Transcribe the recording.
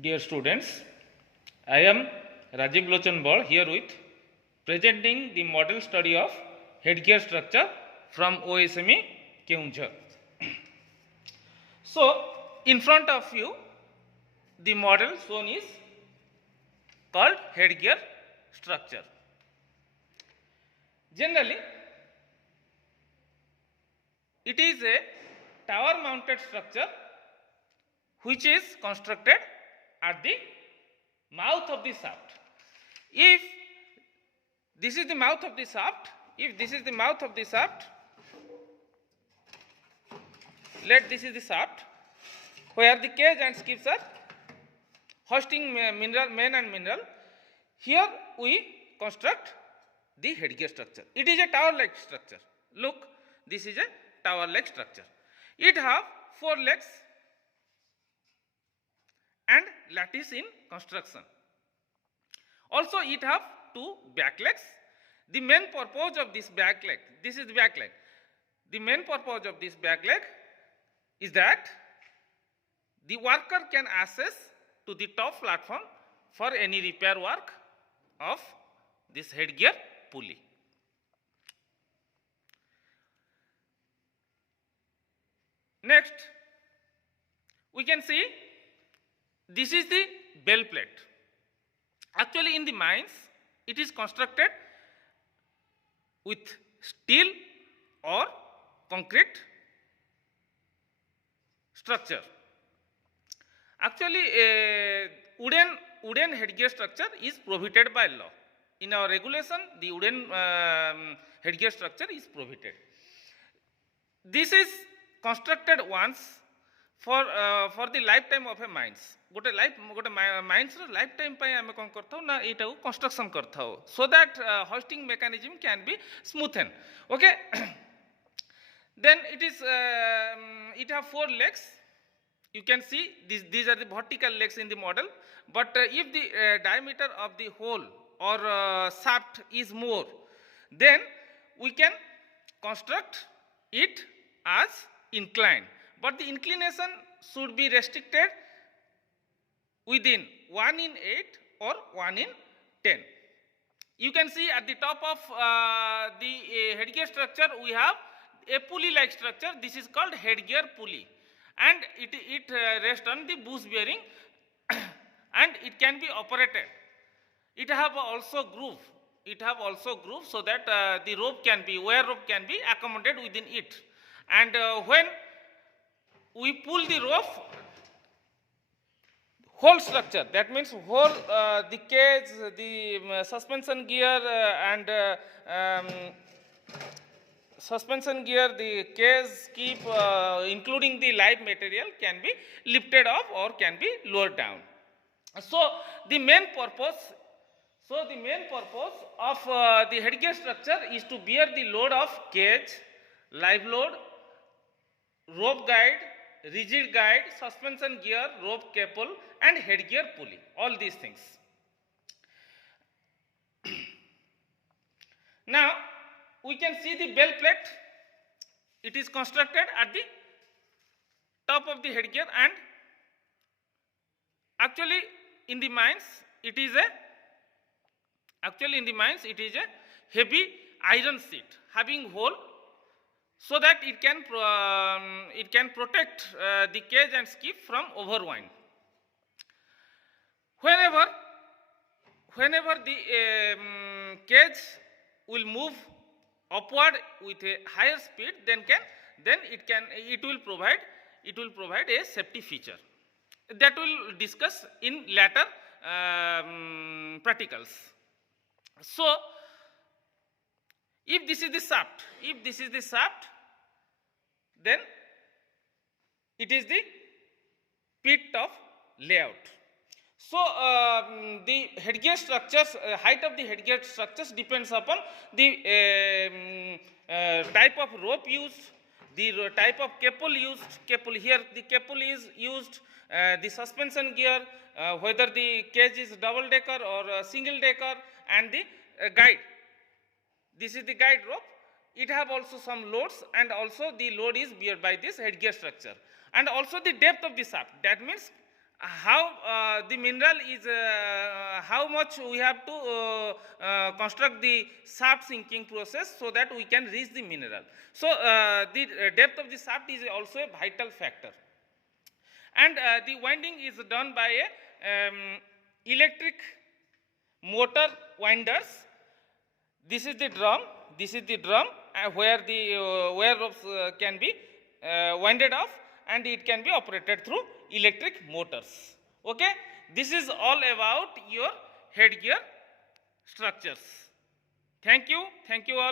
Dear students, I am Rajiv Lochan Bal here with presenting the model study of headgear structure from OSME Keunjhar. So, in front of you, the model shown is called headgear structure. Generally, it is a tower mounted structure which is constructed at the mouth of the shaft. If this is the mouth of the shaft, let this is the shaft where the cage and skips are hosting mineral, main and mineral. Here we construct the headgear structure. It is a tower-like structure. Look, this is a tower-like structure. It have 4 legs and lattice in construction. Also, it have 2 back legs. The main purpose of this back leg, this is the back leg. The main purpose of this back leg is that the worker can access to the top platform for any repair work of this headgear pulley. Next, we can see this is the bell plate. Actually, in the mines, it is constructed with steel or concrete structure. Actually, wooden headgear structure is prohibited by law. In our regulation, the wooden headgear structure is prohibited. This is constructed once for the lifetime of a mines. गोटे mines life time आम कौन कर यहाँ construction कर so that hoisting mechanism can be smoothen okay then it have 4 legs. You can see these are the vertical legs in the model, but if the diameter of the hole or shaft is more, then we can construct it as inclined, but the inclination should be restricted within 1 in 8 or 1 in 10. You can see at the top of the headgear structure we have a pulley like structure. This is called headgear pulley, and it rests on the bush bearing and it can be operated. It have also groove so that the rope can be, wire rope can be accommodated within it, and when we pull the rope, whole structure, that means whole the cage, the suspension gear and the cage skip, including the live material, can be lifted up or can be lowered down. So the main purpose of the headgear structure is to bear the load of cage, live load, rope guide, rigid guide, suspension gear, rope cable and headgear pulley, all these things. Now we can see the bell plate. It is constructed at the top of the headgear, and actually in the mines it is a heavy iron sheet having hole, so that it can protect the cage and skip from overwind. Whenever the cage will move upward with a higher speed, then it will provide a safety feature that we'll discuss in later practicals. So if this is the shaft, then it is the pit of layout. So the headgear structures, height of the headgear structures depends upon the type of rope used, the type of cable used. Here the cable is used, the suspension gear, whether the cage is double decker or single decker, and the guide. This is the guide rope. It have also some loads, and also the load is bear by this headgear structure, and also the depth of the shaft. That means how the mineral is, how much we have to construct the shaft sinking process so that we can reach the mineral. So the depth of the shaft is also a vital factor. And the winding is done by a electric motor winders. This is the drum. This is the drum where the wire ropes can be winded off, and it can be operated through electric motors. Okay, this is all about your headgear structures. Thank you all.